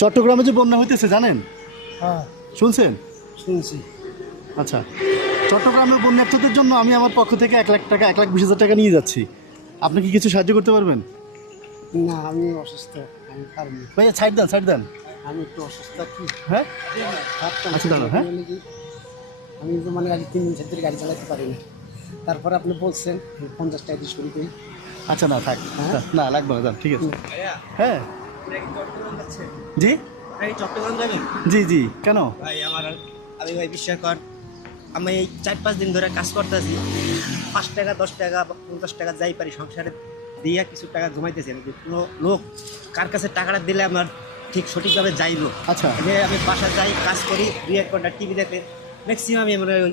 চট্টগ্রামে যে বন্যা হইতেছে জানেন? হ্যাঁ শুনছেন? শুনছি। আচ্ছা, চট্টগ্রামে বন্যার্থদের জন্য আমি আমার পক্ষ থেকে 1,00,000 টাকা, 1,20,000 টাকা নিয়ে যাচ্ছি। আপনি কি কিছু সাহায্য করতে পারবেন? না আমি অসুস্থ, আমি পারবো। ভাইয়া সাইড দেন, সাইড দেন। আমি একটু অসুস্থ কি হ্যাঁ ভাবতাম আচ্ছা, দাঁড়াও, হ্যাঁ। আমি তো মানে আগে 3 দিন 4 দিন গাড়ি চালাতে পারি না। তারপরে আপনি বলছেন 50 টাকা দিয়ে শুরু করি। আচ্ছা, না থাক, হ্যাঁ? না লাগবে না, যান, ঠিক আছে। হ্যাঁ জি ভাই চট্টগ্রাম যাবেন? জি জি, কেন? ভাই আমি ভাই বিশ্বাস কর, আমি এই 4-5 দিন ধরে কাজ করতেছি। 5 টাকা 10 টাকা বা 50 টাকা যাই পারি সংসারে দিয়ে কিছু টাকা জমাইতেছি। আমি কোনো লোক কার কাছে টাকাটা দিলে আমার ঠিক সঠিকভাবে যাইলো। আচ্ছা। যে আমি বাসা যাই, কাজ করি, 2-1 ঘন্টা টিভি দেখে ম্যাক্সিমাম মানে ওই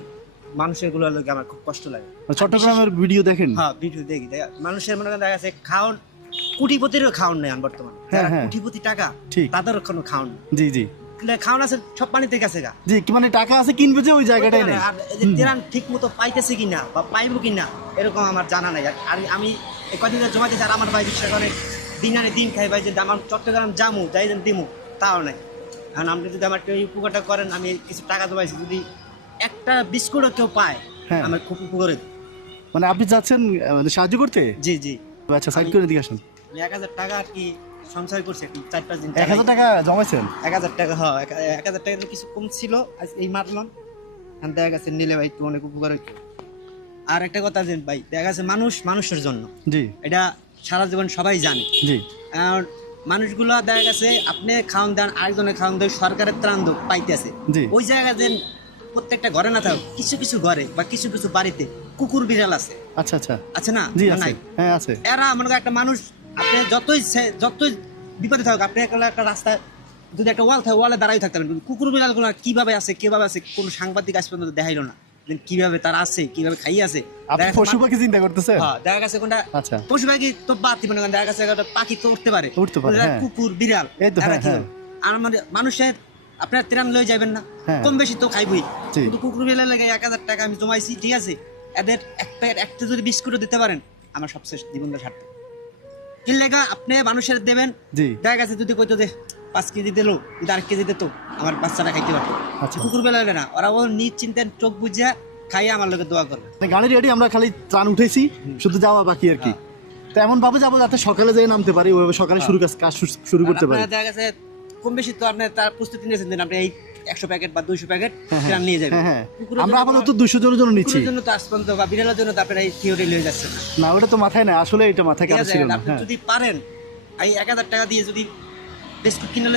মানুষেরগুলো লোক আমার খুব কষ্ট লাগে। চট্টগ্রামের ভিডিও দেখেন? হ্যাঁ ভিডিও দেখি, মানুষের মনে করেন দেখা যাচ্ছে খাওন, কোটিপতিরও খাওন নেই বর্তমানে। হ্যাঁ, যারা হ্যাঁ। কোটিপতি টাকা ঠিক। তাদেরও কোনো খাওন নেই। জি জি খাওয়ান আছে সব পানিতে গেছে গা। জি, কি মানে টাকা আছে কিনবে যে ওই জায়গাটাই নেই। আর এই যে তেরান ঠিক মতো পাইতেছে কিনা বা পাইবো কিনা এরকম আমার জানা নাই। আর আমি এই কদিন ধরে জমাইতেছি, আর আমার ভাই বিশ্বাস করে দিন আনে দিন খাই ভাই, যে আমার চট্টগ্রাম জামু যাই দিমু তাও নাই। কারণ আপনি যদি আমার এই উপকারটা করেন, আমি কিছু টাকা জমাইছি, যদি একটা বিস্কুটও কেউ পায় হ্যাঁ। আমার খুব উপকার হতো। মানে আপনি চাচ্ছেন মানে সাহায্য করতে? জি জি, আচ্ছা, সাইড করে দিয়ে আসেন। আমি 1000 টাকা আর কি সঞ্চয় করছি 4-5 দিন। 1,000 টাকা জমাইছেন? 1000 টাকা, হ্যাঁ 1000 টাকা তো কিছু কম ছিল, আজ এই মারলাম। এখন দেখা গেছে নিলে ভাই একটু অনেক উপকার হইতো। আর একটা কথা যে ভাই, দেখা গেছে মানুষ মানুষের জন্য, জি এটা সারা জীবন সবাই জানে। জি আর মানুষগুলো দেখা গেছে আপনি খাওয়ান দেন, আরেকজনের খাওয়ান দেন, সরকারের ত্রাণ পাইতেছে। জি। ওই জায়গায় যে প্রত্যেকটা ঘরে না থাকুক, কিছু কিছু ঘরে বা কিছু কিছু বাড়িতে কুকুর বিড়াল আছে। আচ্ছা আচ্ছা, আছে না? জি না আছে, নাই? হ্যাঁ আছে। এরা মনে করেন একটা মানুষ, আপনি যতই বিপদে থাকুক, আপনি একটা রাস্তায় যদি একটা ওয়াল থাকে, ওয়ালে দাঁড়াই থাকতে পারেন। কিভাবে আছে কোনো সাংবাদিক আজ পর্যন্ত দেখাইলো না যে কিভাবে তারা আছে, কিভাবে খাই আছে। আপনি পশু পাখি চিন্তা করতেছেন? হ্যাঁ, দেখা গেছে কোনটা আচ্ছা। পশু পাখি তো বাদ দিবেন, দেখা গেছে একটা পাখি তো উঠতে পারে, উঠতে পারে, হ্যাঁ। কুকুর বিড়াল এই তো, এরা হ্যাঁ, কি হ্যাঁ। করে? আর আমাদের মানুষের আপনার ত্রাণ লয়ে যাবেন না, হ্যাঁ। কম বেশি তো খাইবই। জি। কিন্তু কুকুর বিড়াল লাগে 1000 টাকা আমি জমাইছি, ঠিক আছে, এদের একটা যদি বিস্কুটও দিতে পারেন, আমার সবশেষ জীবনটা সার্থক। কি লেগা আপনি মানুষের দেবেন, জি। দেখা গেছে যদি কইতো যে 5 কেজি দিল, যদি 8 কেজি দিত, আমার বাচ্চাটা খাইতে পারতো। আচ্ছা। কুকুর বেলা না, ওরা ও নিজ চিন্তায় চোখ বুঝিয়া খাইয়া আমার লোকে দোয়া করবে। গাড়ি রেডি, আমরা খালি ত্রাণ উঠেছি, শুধু যাওয়া বাকি আর কি। তো এমন ভাবে যাবো যাতে সকালে যেয়ে নামতে পারি, ওইভাবে সকালে কাজ শুরু করতে পারি। আপনারা দেখা গেছে কম বেশি তো আপনি তার প্রস্তুতি নিয়েছেন যে আপনি এই 100 প্যাকেট বা 200 প্যাকেট ত্রাণ নিয়ে যাবেন। হ্যাঁ হ্যাঁ, কুকুরের আমরা জন্য আপাতত 200 জনের জন্য নিচ্ছি। কুকুরের জন্য তো আজ পর্যন্ত বা বিড়ালের জন্য তো আপনারা এই থিওরি লিয়ে যাচ্ছেন না। না, ওটা তো মাথায় নাই, আসলে এটা মাথায় ঠিক কাজ আছে, ছিল না। আপনি হ্যাঁ, যদি পারেন এই 1000 টাকা দিয়ে যদি বিস্কুট কিনে